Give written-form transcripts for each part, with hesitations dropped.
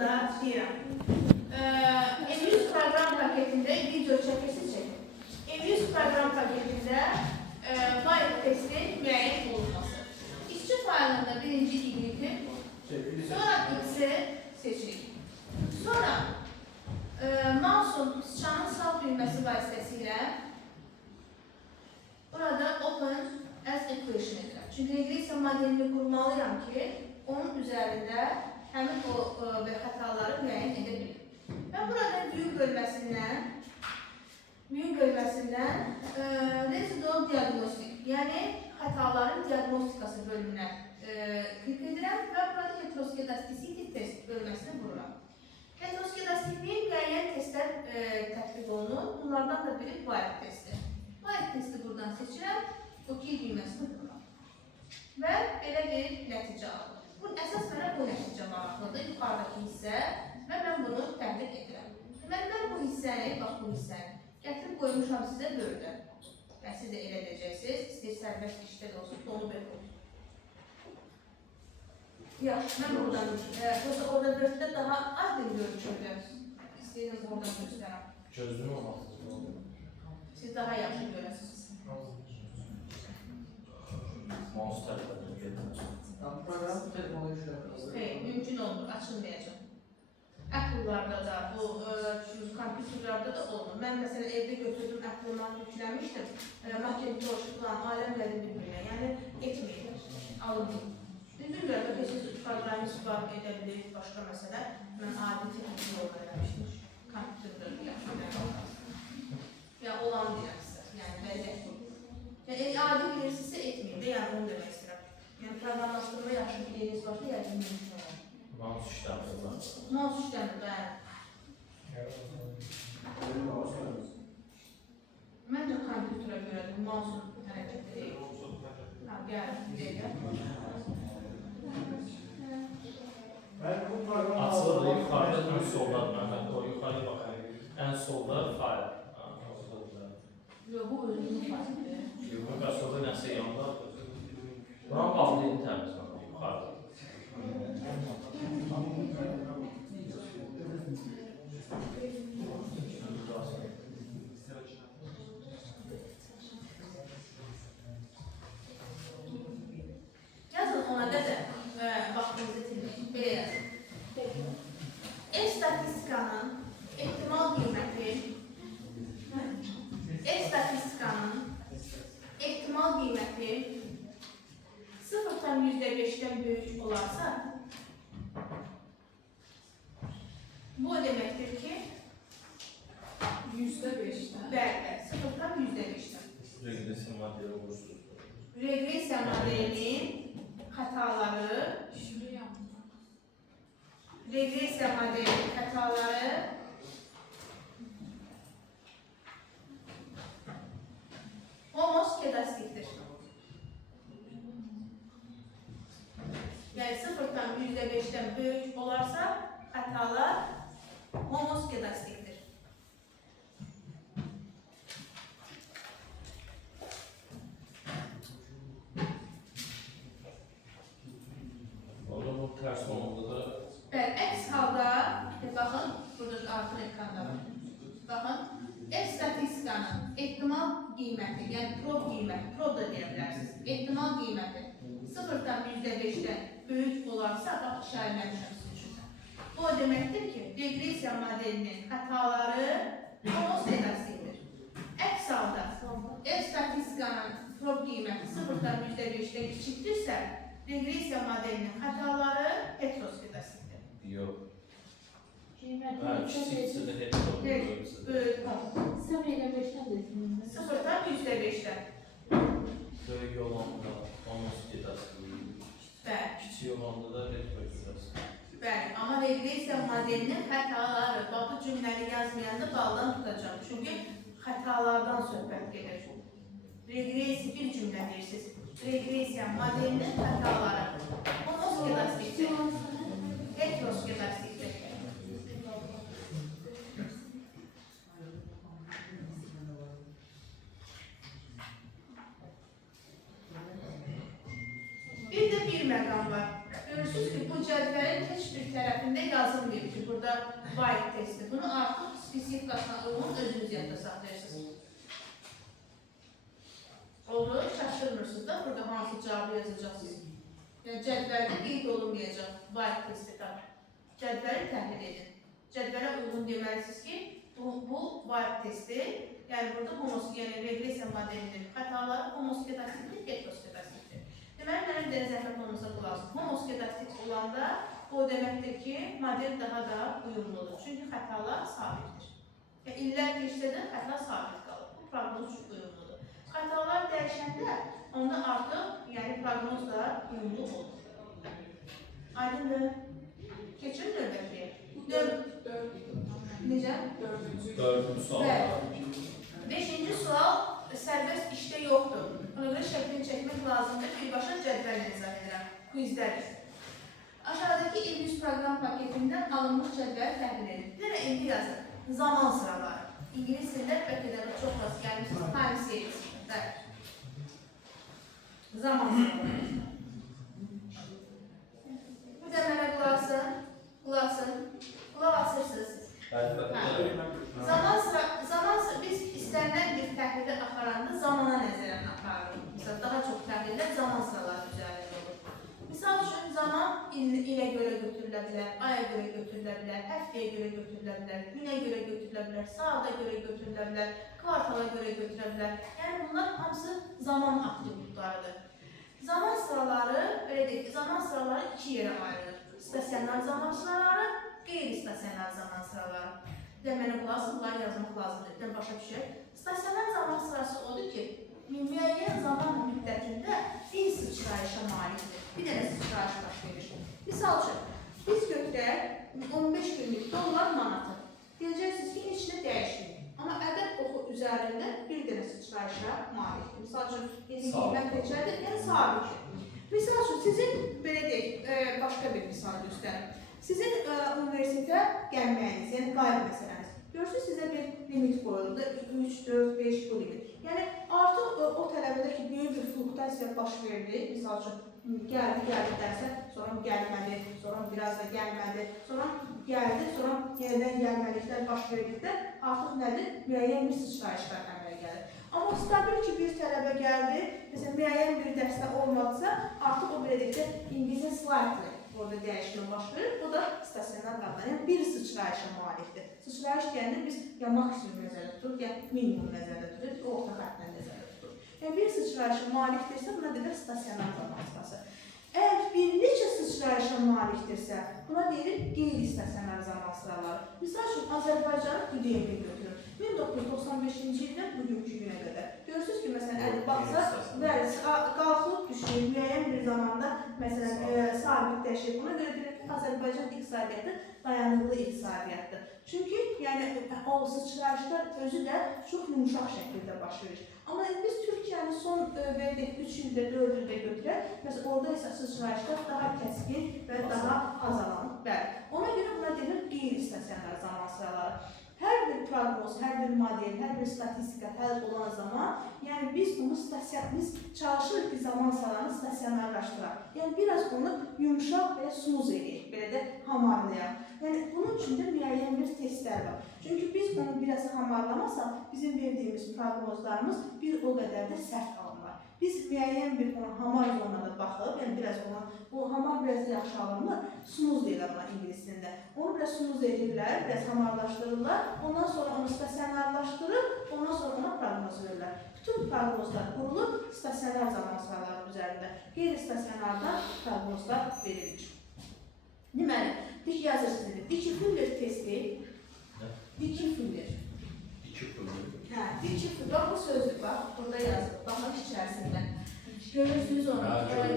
da deyirəm. M100 proqram paketində video çəkisi çək. M100 proqram paketində fayl testi müəyyən olunması. İşçi faylında birinci igniti, sonra X-i seçirik. Sonra mouse'un sıçanın sağ düyməsi vasitəsilə burada Open as Equation edirəm. Çünki regresiya modelini qurmalıyam ki, onun üzərində həmin o xətaları müəyyən edə bilir. Və burada view bölməsindən Residual Diagnostic, yəni xətaların diagnostikası bölümünə klik edirəm və burada Heteroskedasticity test bölməsini vururam. Heteroskedasticliyin müəyyən testlər tətbiq olunur. Bunlardan da biri White testi. White testi buradan seçirəm, OK düyməsini vururam. Və belə bir nəticə alır. Əsas mənə bu nəticə maraqlıdır, yuxarıdakı hissə və mən bunu təhlil edirəm. Mən bu hissəni, bax bu hissəni gətirib qoymuşam sizə Word-ə. Və siz də elə edəcəksiniz, istəyir sərbəst işdə də olsun, donub edir. Yaxşı, mən buradan, orada Word-də daha az bir görüşürdə, istəyirəm oradan göstərəm. Gözlüğünü olmalıdır. Siz daha yaxşı görəsiniz. Mouse tərəfədən gedir. Proqram telefonu işləmir. Xeyr, mümkün olmur, açılmayacaq. Apple-larda da, bu kompüterlərdə də olmur. Mən məsələn evdə götürdüm, Apple-ları yükləmişdim. Macintosh falan, aləmlərin bir-birinə, yəni etməyir, alınmır. Bilmirəm, bəlkə siz proqramist var, edə bilir, başqa məsələ. Mən adi texnik yol vermişdim. Kompüterləri yaxşı ya olan deyirəm sizə, yəni vəziyyət bu. Yəni adi bilirsinizsə etməyir də, yəni onu demək istəyirəm. Yəni proqramlaşdırma yaxşı biliriniz varsa, yəni mümkün olur. Mouse işləmir lan. Mouse işləmir, bəli. Məncə kompüterə görədir, mouse-un hərəkəti deyil. Gəlir, deyil. Açılır, yuxarıda ən soldadır, Məhməd, o yuxarı baxır. Ən solda fayl. Yox, bu özünün faylıdır. Yuxarı solda nəsə yandadır. Buranın bağlayın təmiz var, yuxarıda. Yazın ona da vaxtınızı itirməyin, belə yazın. E-statistikanın ehtimal qiyməti sıfırdan %5'den böyük olarsa bu deməkdir ki %5'den. Bəli, sıfırdan %5'den. Regresiya modeli olursunuz. Regresiya modelinin xətaları homoskedastikdir. Yəni sıfırdan %5'den böyük olarsa xətalar homoskedastikdir. Orada bu tərs olanda da... Bəli, əks halda, baxın, burada artıq ekranda var. Baxın, statistikanın ehtimal qiyməti, yəni prob qiyməti, prob da deyə bilərsiniz, ehtimal qiyməti sıfırdan %5'den böyük olarsa, bax, işarələmişəm sizin üçün. Bu deməkdir ki, regresiya modelinin xətaları homoskedastikdir. Əks halda, statistikanın prob qiyməti sıfırdan %5'den kiçikdirsə, regresiya modelinin xətaları heteroskedastikdir. Yox. Kiçiksə də heteroskedastikdir. Böyük. Sıfırdan %5'den. Böyük olanda homoskedastikdir. Bəli. Kiçik olanda da heteroskedastikdir. Bəli, amma regresiya modelinin xətaları, bu cümləni yazmayanda baldan tutacağım. Çünki xətalardan söhbət gedir. Regresiya bir cümlə verirsiniz. Regresiya modelinin xətaları homoskedastikdir. Heteroskedastikdir. Bir də bir məqam var. Görürsünüz ki, bu cədvəlin heç bir tərəfində yazılmır. lazım deyil ki, burada white testi. Bunu artıq spesifikasına uyğun özünüz yadda saxlayırsınız. Oldu, şaşırmırsınız da burada hansı cavabı yazacaqsınız. Yəni cədvəldə qeyd olunmayacaq white testi tapın. Cədvəli təhlil edin. Cədvələ uyğun deməlisiniz ki, bu white testi, yəni burada reqresiya modelinin xətaları homoskedastikdir, heteroskedastikdir. Deməli, mənim də zəhmət olmasa qulaq. Homoskedastik olanda o deməkdir ki, model daha da uyumludur. Çünki xətalar sabitdir. İllər keçsə də xəta sabit qalır. Bu proqnoz çox uyumludur. Xətalar dəyişəndə onda artıq proqnoz da uyumlu olur. Aydındır. Keçin növbətiyə. Necə? Dördüncü sual. Beşinci sual sərbəst işdə yoxdur. Ona görə şəklini çəkmək lazımdır. Birbaşa cədvəl izah edirəm. Quizdədir. Aşağıdakı İl100 proqram paketindən alınmış cədvəl təhlil edin. Bir də indi yazın. Zaman sıraları. İngilis dilində bəlkə də çox rast gəlmişsiniz. Time series. Zaman sıraları. Bir də mənə qulaq asırsınız. Biz istənilən bir təhlildə aparanda zamana nəzərən aparırıq. Məsələn, daha çox təhlillər zaman sıraları üzərində olur. Misal üçün, zaman ilə görə götürülə bilər, aya görə götürülə bilər, həftəyə görə götürülə bilər, günə görə götürülə bilər, saata görə götürülə bilər, kvartala görə götürülə bilər. Yəni, bunlar hamısı zaman aktivliklarıdır. Zaman sıraları, belə deyək ki, zaman sıraları iki yerə ayrılır. Stasionar zaman sıraları, qeyri-stasionar zaman sıraları. Mənə bunları yazmaq lazımdır, bir başa düşək. Stasionar zaman sırası odur ki, müəyyən zaman müddətində bir sıçrayışa malikdir. Bir dənə sıçrayış baş verir. Misal üçün, biz götürək 15 günlük dollar manatı. Deyəcəksiniz ki, heç nə dəyişmir. Amma ədəd oxu üzərində bir dənə sıçrayışa malikdir. Misal üçün, yeni qiymət neçədir? Yəni, sabitdir. Misal üçün, sizin, belə deyək, başqa bir misal göstərim. Sizin universitetə gəlməyiniz, yəni qayb məsələniz. Görürsünüz, sizə bir limit qoyuldu, 3, 4, 5 bu limit. Yəni, artıq o tələbədə ki, böyük bir fluktasiya baş verdi. Misal üçün, gəldi dərsə, sonra gəlmədi, sonra biraz da gəlmədi, sonra gəldi, sonra yenidən gəlməliklər baş verdikdə artıq nədir? Müəyyən bir sıçrayışlar əmələ gəlir. Amma stabil ki, bir tələbə gəldi, məsələn, müəyyən bir dərsdə olmadısa, artıq o belə deyək ki, İngilizcə slightly orada dəyişmə baş verir, o da stasionar qalır. Yəni, bir sıçrayışa malikdir. Sıçrayış deyəndə biz ya maksimum nəzərdə tuturuq, ya minimum nəzərdə tuturuq, o orta xətlə nəzərdə tuturuq. Yəni, bir sıçrayışa malikdirsə, buna deyilir stasionar zaman sırası. Əgər bir neçə sıçrayışa malikdirsə, buna deyilir qeyri-stasionar zaman sıraları. Misal üçün, Azərbaycanın QDM-ni götürür. 1995-ci ildən bugünkü günə qədər. Görürsünüz ki, məsələn, əgər baxsa, qalxılıb düşür, müəyyən bir zamanda, məsələn, sabitləşir. Buna görə deyir ki, Azərbaycan iqtisadiyyatı dayanıqlı iqtisadiyyatdır. Çünki, yəni, o sıçrayışlar özü də çox yumuşaq şəkildə baş verir. Amma biz Türkiyənin son 3 ildə, 4 ildə götürək, məsələn, orada isə sıçrayışlar daha kəskin və daha azalanır. Bəli. Ona görə buna deyilir qeyri-stasionar zaman sıraları. Hər bir proqnoz, hər bir model, hər bir statistika həll olan zaman, yəni biz bunu çalışırıq ki, zaman sıralarını stasionarlaşdıraq. Yəni biraz onu yumuşaq və smuz edək, belə də hamarlayaq. Yəni bunun üçün də müəyyən bir testlər var. Çünki biz bunu biraz hamarlamasaq, bizim verdiyimiz proqnozlarımız bir o qədər də sərt alınır. Biz müəyyən bir hamar zonada baxıb, yəni biraz ona, bu hamar biraz yaxşı alınmır, smuz deyirlər buna ingilis dilində. Onu biraz smuz edirlər, biraz hamarlaşdırırlar, ondan sonra onu stasionarlaşdırıb, ondan sonra ona proqnoz verirlər. Bütün proqnozlar qurulub stasionar zaman sıraları üzərində, qeyri-stasionardan proqnozlar verilir. Deməli, dik yazırsınız, Diki-Fuller testi, Diki-Fuller. Hə, Diki-Fuller, bax bu sözlük, bax, burada yazılır, baxın içərisində. Görürsünüz onu,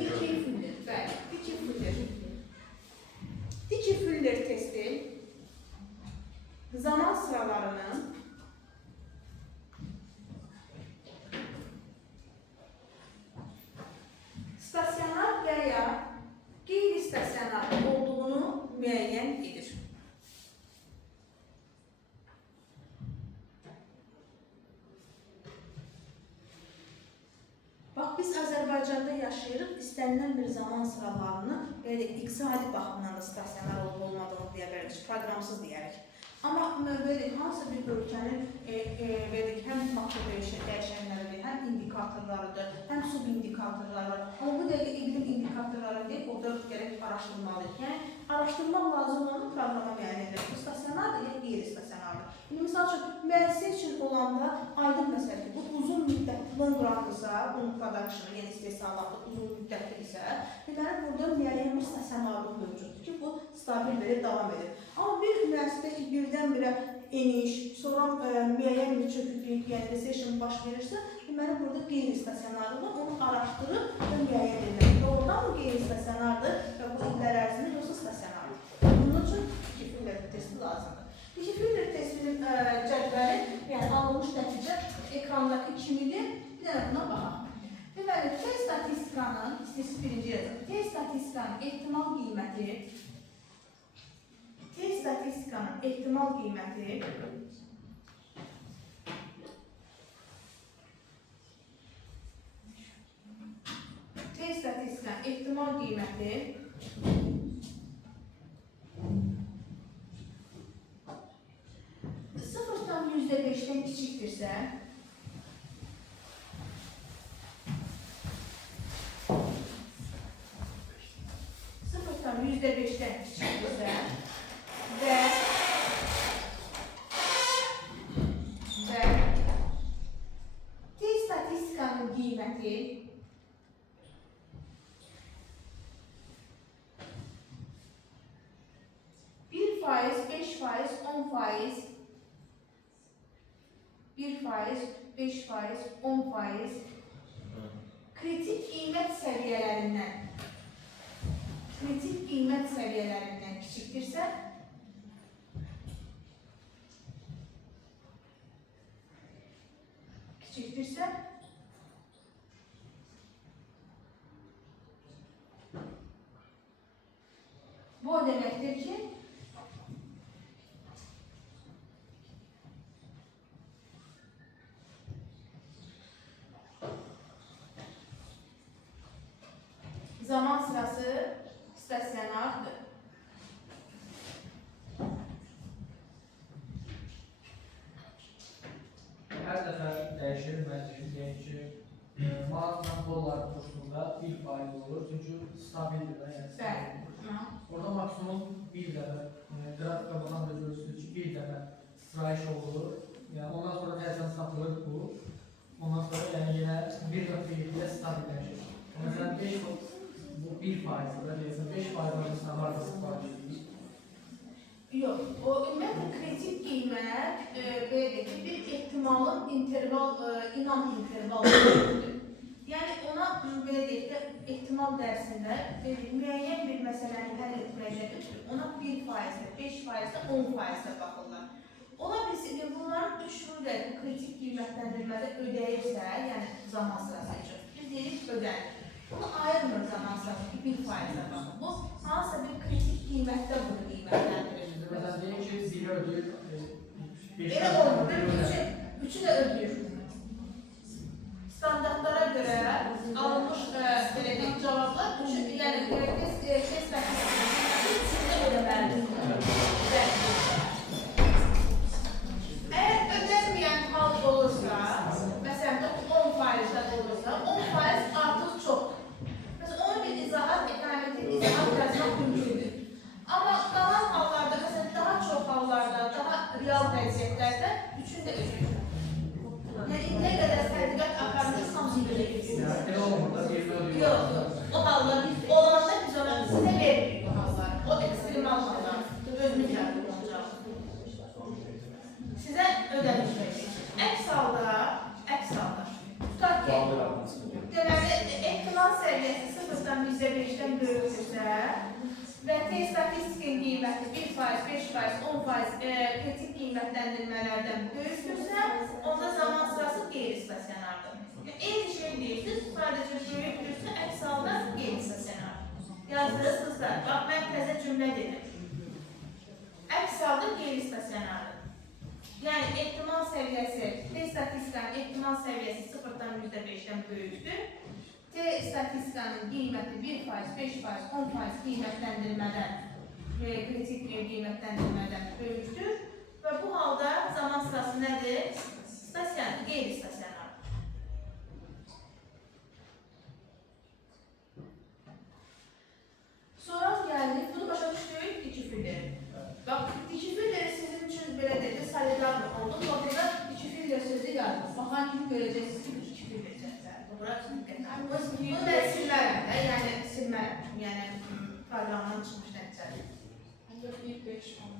Diki-Fuller, bəli, Diki-Fuller. Diki-Fuller testi zaman sıralarının stasionar və ya qeyri-stasionar olduğunu müəyyən edir. Bax, biz Azərbaycanda yaşayırıq, istənilən bir zaman sıralarını iqtisadi baxımdan da stasionar olub olmadığını deyə bilərik, proqramsız deyərik. Amma hansısa bir ölkənin həm makro dəyişənləridir, həm indikatorlarıdır, həm subindikatorları var. Amma bu dəqiqə iqlim indikatorları deyil, orada gərək araşdırmalıyıq. Yəni, araşdırmaq lazım olan proqrama müəyyən edilir. Bu stasionardır, ya qeyri-stasionardır. Misal üçün, müəssisə üçün olanda aydın məsələdir. Bu uzun müddətli long run-dırsa, bunun production, yəni istehsalatı uzun müddətli isə, deməli, burada müəyyən bir stasionarlıq mövcuddur ki, bu stabil belə davam edir. Amma bir müəssisədə ki, birdən-birə eniş, sonra müəyyən bir çöküklük, yəni recession baş verirsə, deməli, burada qeyri-stasionarlıqla onu araşdırıb və müəyyən edilir. Doğrudan mı qeyri-stasionardır və bu illər ərzində yoxsa stasionardır? Bunun üçün iki Fuller testi lazımdır. İki Fuller testinin cədvəli, yəni alınmış nəticə ekrandakı kimidir, bir dənə buna baxaq. Deməli, T-statistikanın, istəsiz birinci yazın, T-statistikanın ehtimal qiyməti, T-statistikanın ehtimal qiyməti T-statistikanın ehtimal qiyməti 0,5-dən kiçikdirsə, və T-statistikanın qiyməti 1%, 5%, 10%, 1%, 5%, 10% kritik qiymət səviyyələrindən kiçikdirsə, bu o deməkdir ki, zaman sırası stasionardır. Hər dəfə dəyişir, məcbur deyək ki, manatla dollar kursunda 1% olur, çünki stabildir də, yəni stabildir. Orada maksimum bir dəfə, qrafika baxan da görürsünüz ki, bir dəfə sırayiş olur, yəni ondan sonra nəzən satılır bu, ondan sonra yəni yenə 1.7-də stabilləşir. Məsələn, 5 bu 1%-dir da, deyəsən 5% arasında harada sifariş edir. Yox, o ümumiyyətlə kritik qiymət belə ki, bir ehtimalın inam intervalıdır. Yəni ona belə deyək də, ehtimal dərsində müəyyən bir məsələni həll etməklə götürür. Ona 1%-də, 5%-də, 10%-də baxırlar. Ola bilsin ki, bunların üçünü də kritik qiymətləndirmədə ödəyirsə, yəni zaman sırası üçün, biz deyirik ödənir. Bunu ayırmır zaman sırası ki, 1%-də baxır. Bu, hansısa bir kritik qiymətdə bunu qiymətləndirir. Məsələn, deyək ki, biri ödəyir, Elə olmur, üçü də ödəyir. Standartlara görə alınmış cavablar, yəni test üçündə ödəməlidir. Əgər ödənməyən hal olursa, məsələn, 10%-dən olursa, 10% artıq çoxdur. Məsələn, onu bir izahat, ekonomik izahat yazmaq mümkündür. Amma qalan hallarda, məsələn, daha çox hallarda, daha real vəziyyətlərdə üçün də ödəyir. Yəni, indiyə qədər tədqiqat aparmışız, hamısını ödəyir. yəni elə olmur da, birini ödəyir. Yox, o hallar olanda biz ona sizə vermirik o hallar. O ekstremal hallar, özümüz yardım olacaq. Sizə ödəmişməyik. Əks halda, tutaq ki, deməli, ehtimal səviyyəsi 0,5-dən böyükdürsə və T-statistikinin qiyməti 1%, 5%, 10% kritik qiymətləndirmələrdən böyükdürsə, onda zaman sırası qeyri-stasionardır. Eyni şey deyirsiniz, sadəcə böyükdürsə, əks halda qeyri-stasionardır. Yazdırırsınızsa, bax, mən təzə cümlə dedim. Əks halda qeyri-stasionardır. Yəni, ehtimal səviyyəsi, T-statistikanın ehtimal səviyyəsi 0,5-dən böyükdür T statistikanın qiyməti 1%, 5%, 10% qiymətləndirmədən kritik qiymətləndirmədən böyükdür və bu halda zaman sırası nədir? Stasionar, qeyri-stasionar. Sonra gəldik, bunu başa düşdük, iki fildir. Bax, iki fildir sizin üçün belə deyəcək, solidar oldu. Bax, burada iki fildir sözü yazdım. Baxan kimi görəcəksiniz ki, iki fildir cəhətlər. Bura bunu da silmərəm də, yəni silmərəm. Yəni proqramdan çıxmış nəticədir. 1, 5, 10.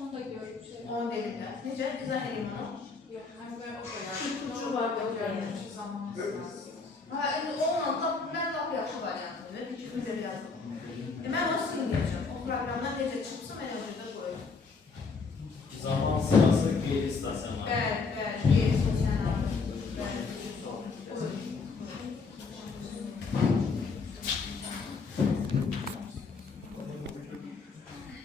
Onu da görmüşəm. 10 dedim də. Necə? İzah edeyim onu.